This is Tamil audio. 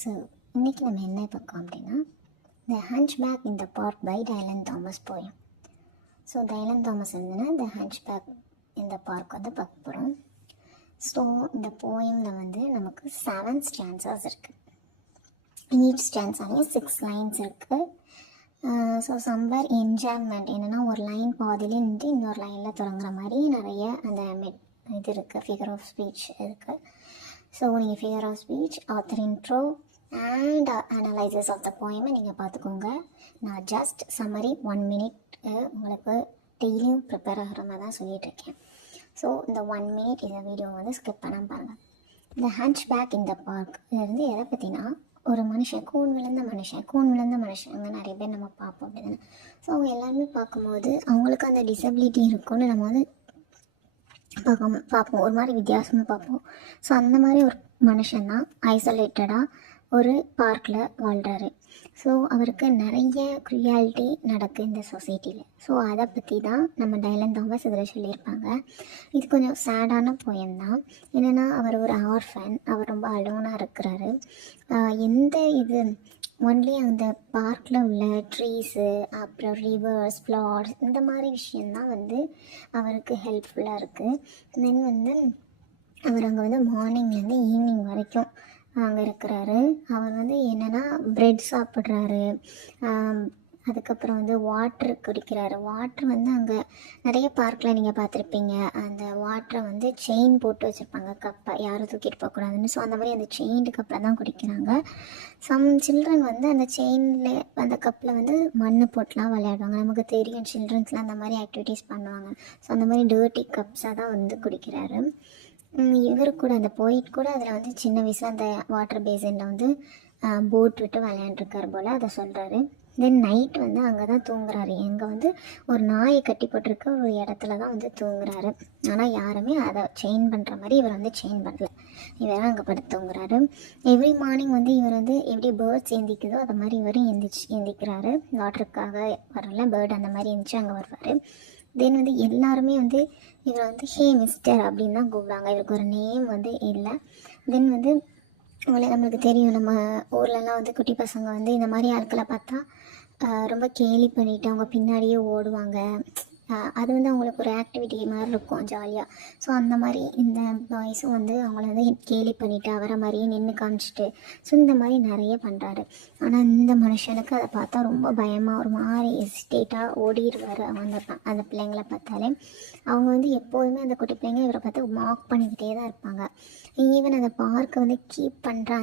ஸோ இன்றைக்கி நம்ம என்ன பார்க்கலாம் அப்படின்னா the hunchback in the park by Dylan Thomas poem. So Dylan Thomas எழுதுனா த ஹன்ச்பேக் இந்த பார்க் வந்து பார்க்க போகிறோம். ஸோ இந்த போயமில் வந்து நமக்கு 7 ஸ்டான்சஸ் இருக்குது. ஈச் ஸ்டான்ஸாலையும் 6 லைன்ஸ் இருக்குது. ஸோ சம்பர் என்ஜாய்மெண்ட் என்னென்னா ஒரு லைன் பாதியிலே நின்று இன்னொரு லைனில் தொடங்குற மாதிரி நிறைய அந்த இது இருக்குது, ஃபிகர் ஆஃப் ஸ்பீச் இருக்குது. ஸோ நீங்கள் figure of speech, author intro and analysis of the போயமை நீங்கள் பார்த்துக்கோங்க. நான் ஜஸ்ட் சம்மரி 1 minute உங்களுக்கு டெய்லியும் ப்ரிப்பேர் ஆகிற மாதிரி தான் சொல்லிகிட்ருக்கேன். ஸோ இந்த 1 minute இந்த வீடியோ வந்து ஸ்கிப் பண்ணாமல் பாருங்கள். இந்த ஹன்ச்பேக் இந்த பார்க் இது வந்து எதை பற்றினா ஒரு மனுஷன், கூன் விழுந்த மனுஷன் அங்கே நிறைய பேர் நம்ம பார்ப்போம் அப்படி தானே. ஸோ அவங்க எல்லாருமே பார்க்கும்போது அவங்களுக்கு அந்த டிசபிலிட்டி இருக்குன்னு நம்ம வந்து பார்ப்போம், ஒரு மாதிரி வித்தியாசமாக பார்ப்போம். ஸோ அந்த மாதிரி ஒரு மனுஷன்தான் ஐசோலேட்டடாக ஒரு பார்க்கில் வாழ்கிறாரு. ஸோ அவருக்கு நிறைய க்ரூயாலிட்டி நடக்குது இந்த சொசைட்டியில். ஸோ அதை பற்றி தான் நம்ம டைலன் தாமஸ் இதில் சொல்லியிருப்பாங்க. இது கொஞ்சம் சேடான போயம் தான். என்னென்னா அவர் ஒரு ஆர்ஃபன், அவர் ரொம்ப அலோனாக இருக்கிறாரு. எந்த இது ஒன்லி அந்த பார்க்கில் உள்ள ட்ரீஸு, அப்புறம் ரிவர்ஸ், ஃப்ளார்ஸ், இந்த மாதிரி விஷயந்தான் வந்து அவருக்கு ஹெல்ப்ஃபுல்லாக இருக்குது. தென் வந்து அவர் அங்கே வந்து மார்னிங்லேருந்து ஈவினிங் வரைக்கும் அங்கே இருக்கிறாரு. அவர் வந்து என்னென்னா ப்ரெட் சாப்பிட்றாரு, அதுக்கப்புறம் வந்து வாட்ரு குடிக்கிறாரு. வாட்ரு வந்து அங்கே நிறைய பார்க்கில் நீங்கள் பார்த்துருப்பீங்க, அந்த வாட்டரை வந்து செயின் போட்டு வச்சுருப்பாங்க, கப்பை யாரும் தூக்கிட்டு போகக்கூடாதுன்னு. ஸோ அந்த மாதிரி அந்த செயின்டு கப்பில் தான் குடிக்கிறாங்க. சம் சில்ட்ரன் வந்து அந்த செயினில் அந்த கப்பில் வந்து மண் போட்டுலாம் விளையாடுவாங்க. நமக்கு தெரியும் சில்ட்ரன்ஸ்லாம் அந்த மாதிரி ஆக்டிவிட்டீஸ் பண்ணுவாங்க. ஸோ அந்த மாதிரி டர்ட்டி கப்ஸாக தான் வந்து குடிக்கிறாரு. இவர் கூட அந்த போயிட் கூட அதில் வந்து சின்ன வயசில் அந்த வாட்டர் பேசினில் வந்து போட் விட்டு விளையாண்டுருக்காரு போல், அதை சொல்கிறாரு. தென் நைட் வந்து அங்கே தான் தூங்குறாரு. எங்கே வந்து ஒரு நாயை கட்டி போட்டிருக்க ஒரு இடத்துல தான் வந்து தூங்குறாரு. ஆனால் யாருமே அதை செயின் பண்ணுற மாதிரி இவர் வந்து செயின் பண்ணல, இவர் அங்கே படுத்து தூங்குறாரு. எவ்ரி மார்னிங் வந்து இவர் வந்து எப்படி பேர்ட்ஸ் எந்திக்குதோ அது மாதிரி இவரும் எந்திக்கிறாரு. வாட்டருக்காக வரல பேர்டு அந்த மாதிரி எந்திரிச்சு அங்கே வருவார். தென் வந்து எல்லாருமே வந்து இவர் வந்து ஹே மிஸ்டர் அப்படின்னு தான் கூப்பிடுவாங்க, இவருக்கு ஒரு நேம் வந்து இல்லை. தென் வந்து நம்மளுக்கு தெரியும், நம்ம ஊர்லலாம் வந்து குட்டி பசங்க வந்து இந்த மாதிரி ஆட்களை பார்த்தா ரொம்ப கேலி பண்ணிவிட்டு அவங்க பின்னாடியே ஓடுவாங்க. அது வந்து அவங்களுக்கு ஒரு ஆக்டிவிட்டி மாதிரி இருக்கும், ஜாலியாக. ஸோ அந்த மாதிரி இந்த பாய்ஸும் வந்து அவங்கள வந்து கேலி பண்ணிவிட்டு அவரை மாதிரியே நின்று காமிச்சிட்டு ஸோ இந்த மாதிரி நிறைய பண்ணுறாரு. ஆனால் இந்த மனுஷனுக்கு அதை பார்த்தா ரொம்ப பயமாக ஒரு மாதிரி எஸ்டேட்டாக ஓடிடுவார். அந்த பிள்ளைங்களை பார்த்தாலே அவங்க வந்து எப்போதுமே அந்த குட்டி பிள்ளைங்க இவரை பார்த்து மார்க் பண்ணிக்கிட்டே தான் இருப்பாங்க. ஈவன் அந்த பார்க்கை வந்து கீப் பண்ணுற